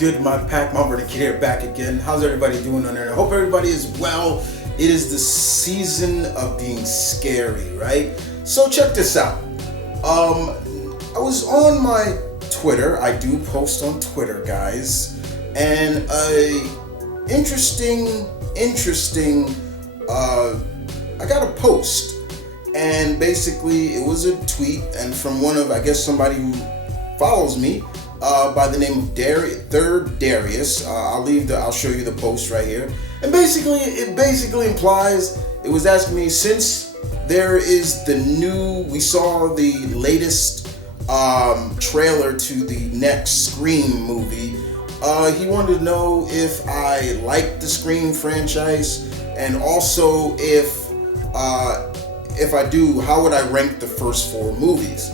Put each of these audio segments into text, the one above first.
good, my pack? My brother Kid here, back again. How's everybody doing on there? I hope everybody is well. It is the season of being scary, right? So check this out. I was on my Twitter. I do post on Twitter, guys, and I got a post, and basically it was a tweet, and from one of, I guess, somebody who follows me by the name of Darius. I'll show you the post right here, and it implies, it was asking me, since there is we saw the latest trailer to the next Scream movie. He wanted to know if I liked the Scream franchise, and also if I do, how would I rank the first 4 movies?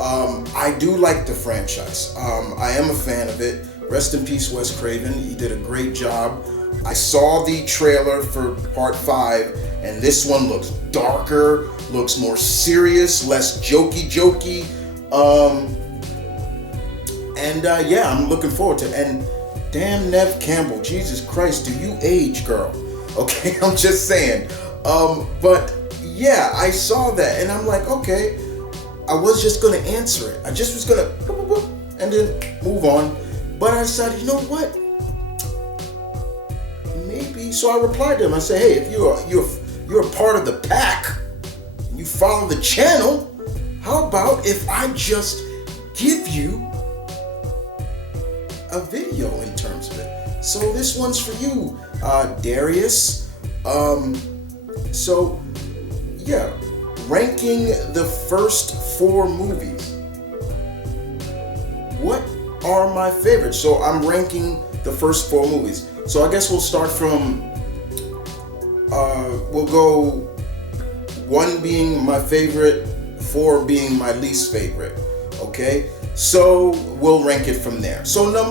I do like the franchise. I am a fan of it. Rest in peace, Wes Craven. He did a great job. I saw the trailer for part 5, and this one looks darker, looks more serious, less jokey. Yeah, I'm looking forward to it. And damn, Neve Campbell, Jesus Christ, do you age, girl? Okay, I'm just saying. But yeah, I saw that, and I'm like, okay, I was just gonna answer it. I just was gonna and then move on. But I decided, you know what? Maybe. So I replied to him. I said, hey, if you're a part of the pack, and you follow the channel, how about if I just give you a video in terms of it? So this one's for you, Darius. So yeah, ranking the first 4 movies. What are my favorites? So I'm ranking the first 4 movies. So I guess we'll start from, we'll go 1 being my favorite, 4 being my least favorite. Okay, so we'll rank it from there. So the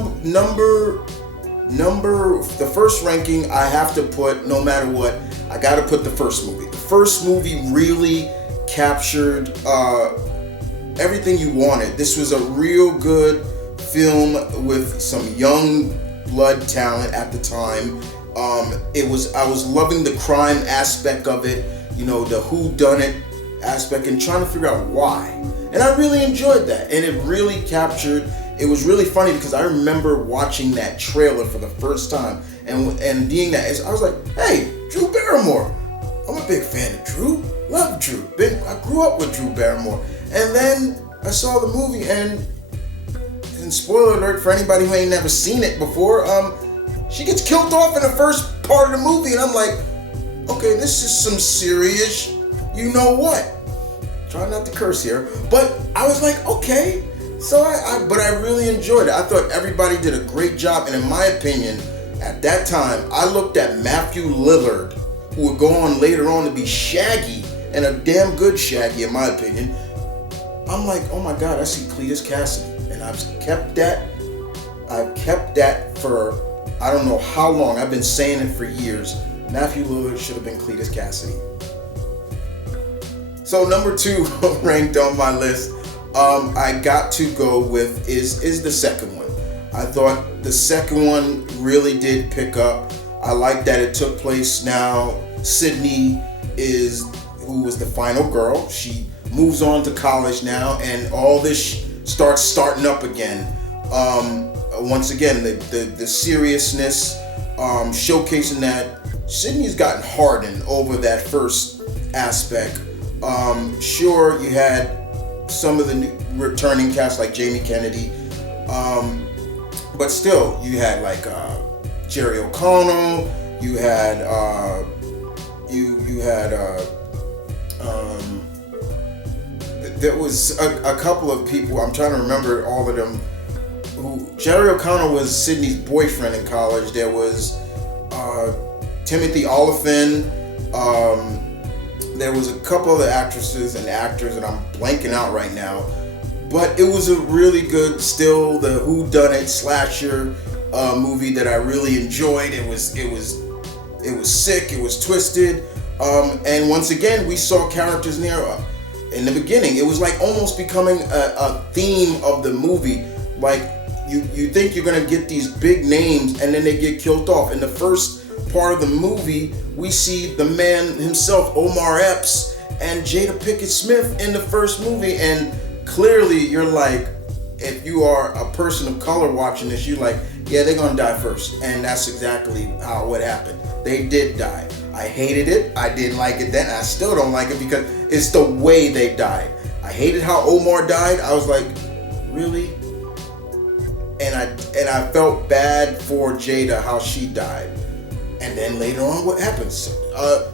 first ranking, I have to put, no matter what, I got to put the first movie. The first movie really captured everything you wanted. This was a real good film with some young blood talent at the time. I was loving the crime aspect of it, the whodunit aspect, and trying to figure out why. And I really enjoyed that, and it really captured. It was really funny because I remember watching that trailer for the first time, and being that, I was like, hey, Drew Barrymore. I'm a big fan of Drew. Love Drew. I grew up with Drew Barrymore. And then I saw the movie, and spoiler alert for anybody who ain't never seen it before, she gets killed off in the first part of the movie, and I'm like, okay, this is some serious, you know what? Try not to curse here, but I was like, okay. So but I really enjoyed it. I thought everybody did a great job, and in my opinion, at that time, I looked at Matthew Lillard, who would go on later on to be Shaggy, and a damn good Shaggy, in my opinion. I'm like, oh my God, I see Cletus Cassidy, and I've kept that for I don't know how long. I've been saying it for years. Matthew Lillard should have been Cletus Cassidy. So number 2 ranked on my list, I got to go with is the second one. I thought the second one really did pick up. I like that it took place now. Sydney who was the final girl. She moves on to college now, and all this starting up again. Once again, the seriousness, showcasing that Sydney's gotten hardened over that first aspect. Sure, you had some of the new returning cast like Jamie Kennedy, but still, you had like Jerry O'Connell. You had there was a couple of people. I'm trying to remember all of them. Jerry O'Connell was Sydney's boyfriend in college. There was Timothy Olyphant. There was a couple other actresses and actors that I'm blanking out right now. But it was a really good, still the whodunit slasher movie that I really enjoyed. It was sick. It was twisted. And once again, we saw characters in the beginning. It was like almost becoming a theme of the movie. Like you think you're gonna get these big names, and then they get killed off. In the first part of the movie, we see the man himself, Omar Epps, and Jada Pinkett Smith in the first movie, and clearly you're like, if you are a person of color watching this, you're like, yeah, they're gonna die first, and that's exactly how what happened. They did die. I hated it. I didn't like it then. I still don't like it because it's the way they died. I hated how Omar died. I was like, really? And I felt bad for Jada how she died. And then later on, what happens?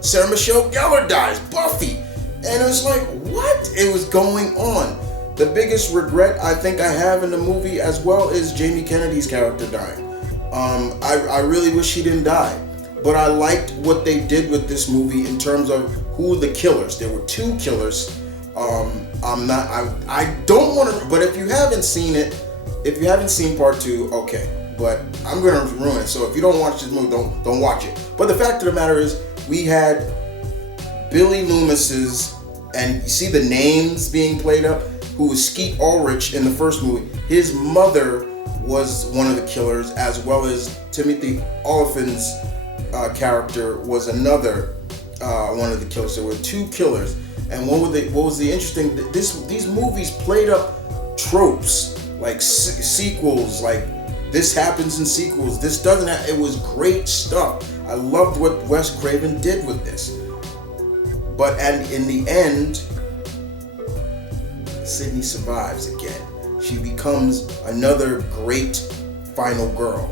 Sarah Michelle Gellar dies. Buffy. And it was like, what? It was going on. The biggest regret I think I have in the movie as well is Jamie Kennedy's character dying. I really wish he didn't die. But I liked what they did with this movie in terms of who the killers. There were 2 killers. I don't want to, but if you haven't seen it, if you haven't seen part 2, okay. But I'm gonna ruin it. So if you don't watch this movie, don't watch it. But the fact of the matter is, we had Billy Loomis's, and you see the names being played up, who was Skeet Ulrich in the first movie. His mother was one of the killers, as well as Timothy Olyphant's character was another one of the killers. There were 2 killers, and what was the interesting? These movies played up tropes like sequels, like this happens in sequels. This doesn't. It was great stuff. I loved what Wes Craven did with this. But in the end, Sydney survives again. She becomes another great final girl.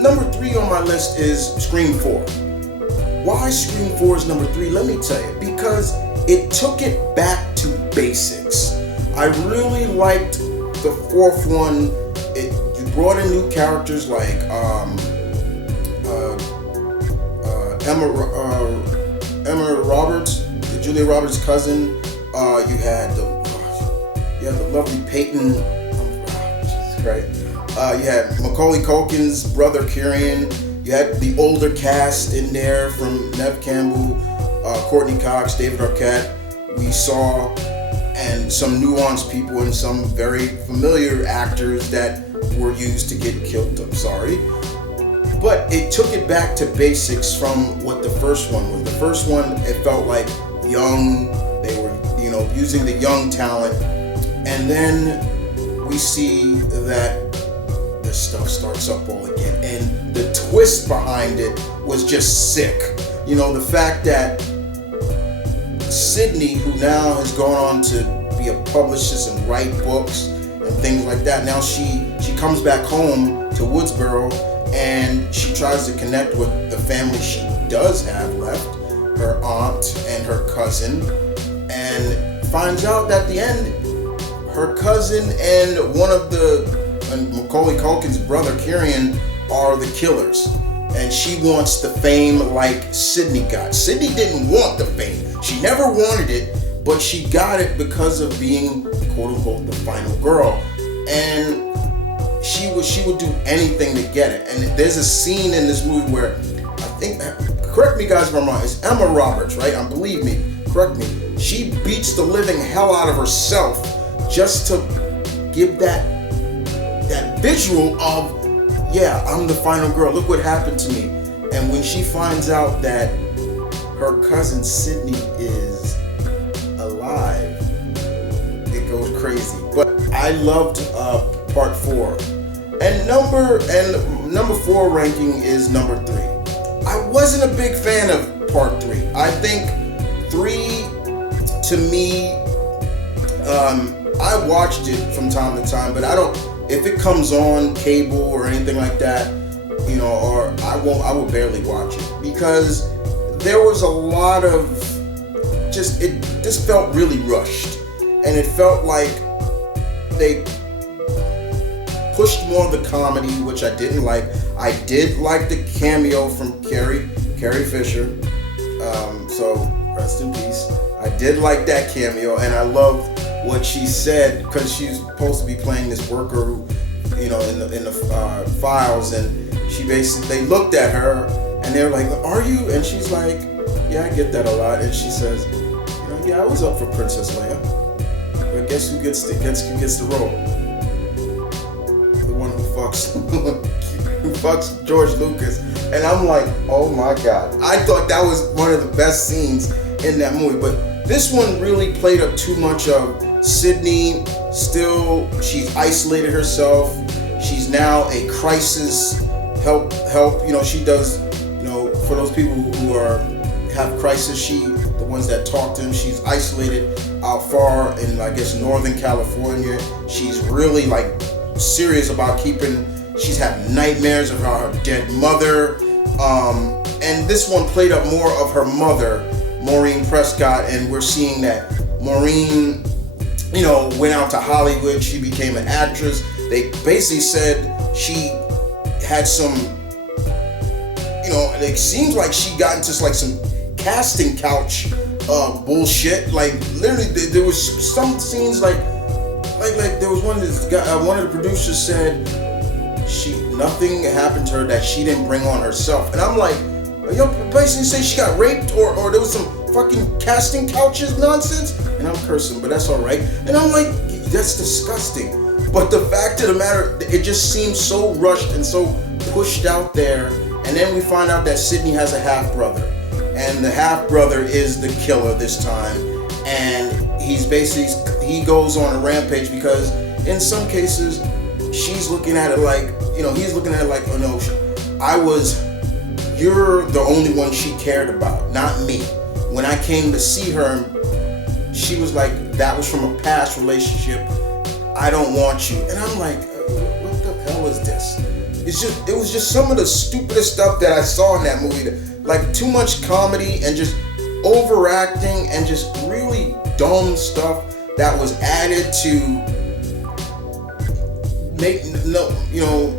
Number 3 on my list is Scream 4. Why Scream 4 is number 3? Let me tell you. Because it took it back to basics. I really liked the 4th one. You brought in new characters like Emma Roberts, Julia Roberts' cousin. You had the lovely Peyton. Jesus Christ. You had Macaulay Culkin's brother Kieran. You had the older cast in there from Neve Campbell, Courtney Cox, David Arquette. We saw, and some nuanced people and some very familiar actors that were used to get killed. I'm sorry. But it took it back to basics from what the first one was. The first one, it felt like young. They were, using the young talent. And then we see that the stuff starts up all again. And the twist behind it was just sick. The fact that Sydney, who now has gone on to be a publicist and write books and things like that, now she comes back home to Woodsboro, and she tries to connect with the family she does have left, her aunt and her cousin, and finds out that at the end, her cousin and Macaulay Culkin's brother, Kieran, are the killers. And she wants the fame like Sydney got. Sydney didn't want the fame. She never wanted it, but she got it because of being, quote unquote, the final girl. And she would do anything to get it. And there's a scene in this movie where I think, correct me guys if I'm wrong, it's Emma Roberts, right? Believe me, correct me. She beats the living hell out of herself just to give that visual of, yeah, I'm the final girl. Look what happened to me. And when she finds out that her cousin Sydney is alive, it goes crazy. But I loved part 4. And number 4 ranking is number 3. I wasn't a big fan of part 3. I think 3, to me, I watched it from time to time, but I don't. If it comes on cable or anything like that, or I will barely watch it because there was a lot of this felt really rushed, and it felt like they pushed more of the comedy, which I didn't like. I did like the cameo from Carrie Fisher, so rest in peace. I did like that cameo, and I loved what she said because she's supposed to be playing this worker who, in the files, and they looked at her and they were like, "Are you?" And she's like, "Yeah, I get that a lot." And she says, "Yeah, I was up for Princess Leia, but guess who gets the role? fucks who fucks George Lucas, and I'm like, oh my god. I thought that was one of the best scenes in that movie, but this one really played up too much of Sydney. Still, she's isolated herself. She's now a crisis help. She does. For those people who have crisis, the ones that talk to him. She's isolated out far in, I guess, Northern California. She's really like serious about she's having nightmares about her dead mother. And this one played up more of her mother, Maureen Prescott, and we're seeing that Maureen, went out to Hollywood. She became an actress. They basically said she had some, it seems like she got into like some casting couch bullshit. Like literally, there was some scenes like there was one of the producers said nothing happened to her that she didn't bring on herself, and I'm like, are you basically saying she got raped or there was some fucking casting couches nonsense? And I'm cursing, but that's all right. And I'm like, that's disgusting. But the fact of the matter, it just seems so rushed and so pushed out there. And then we find out that Sydney has a half brother, and the half brother is the killer this time. And he goes on a rampage because in some cases she's looking at it like, he's looking at it like, oh no, you're the only one she cared about, not me. When I came to see her, she was like, that was from a past relationship. I don't want you. And I'm like, what the hell is this? It was just some of the stupidest stuff that I saw in that movie. Like too much comedy and just overacting and just really dumb stuff that was added to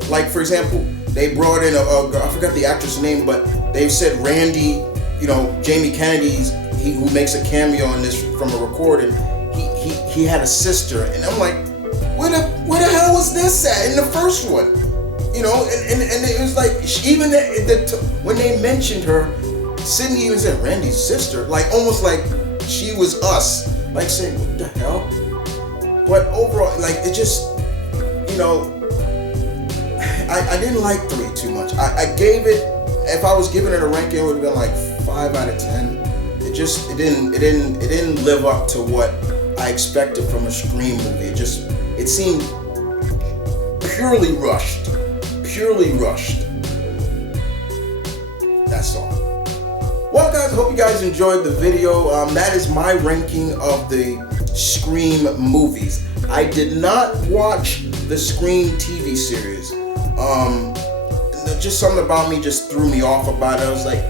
like for example, they brought in I forgot the actress name, but they said Randy, Jamie Kennedy's, who makes a cameo in this from a recording, he had a sister, and I'm like, where the hell was this at in the first one? And it was like, even when they mentioned her, Sydney even said Randy's sister, like almost like she was us, like saying, what the hell? But overall, like it just, I didn't like 3 too much. I gave it, if I was giving it a ranking, it would have been like 5 out of 10. It didn't live up to what I expected from a Scream movie. It seemed purely rushed. That's all. Well, guys, I hope you guys enjoyed the video. That is my ranking of the Scream movies. I did not watch the Scream TV series. Just something about me just threw me off about it. I was like,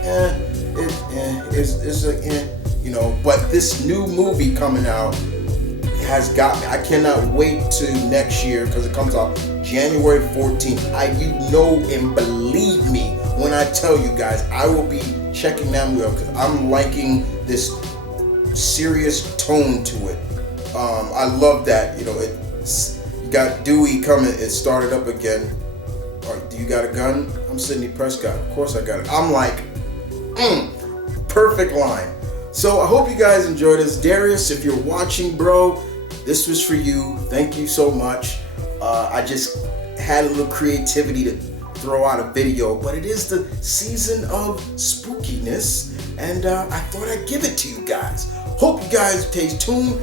But this new movie coming out has got me. I cannot wait to next year because it comes out January 14th. And believe me when I tell you guys, I will be checking that movie out because I'm liking this serious tone to it. I love that. You got Dewey coming. It started up again. All right, do you got a gun? I'm Sidney Prescott. Of course I got it. I'm like, perfect line. So I hope you guys enjoyed this. Darius, if you're watching, bro, this was for you. Thank you so much. I just had a little creativity to throw out a video, but it is the season of spookiness, and I thought I'd give it to you guys. Hope you guys stay tuned.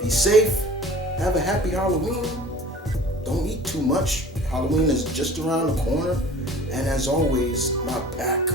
Be safe. Have a happy Halloween. Don't eat too much. Halloween is just around the corner. And as always, my pack